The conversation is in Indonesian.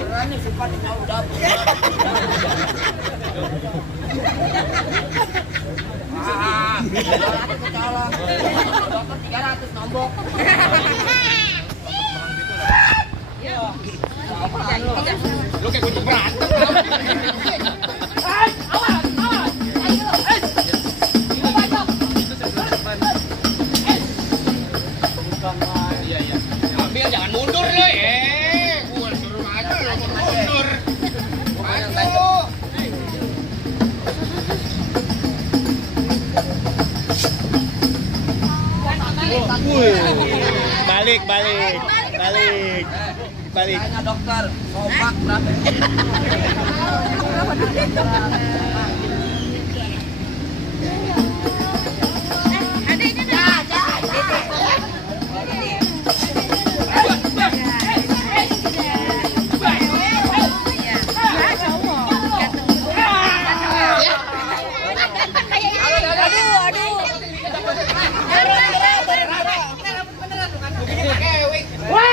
Berani sifatnya udah. Dokter 300 nombok. Lu kayak kucing berantem. Ambil jangan mundur lo gua suruh aja lo mundur. Maju. Balik. Tanya dokter, kompak berapa?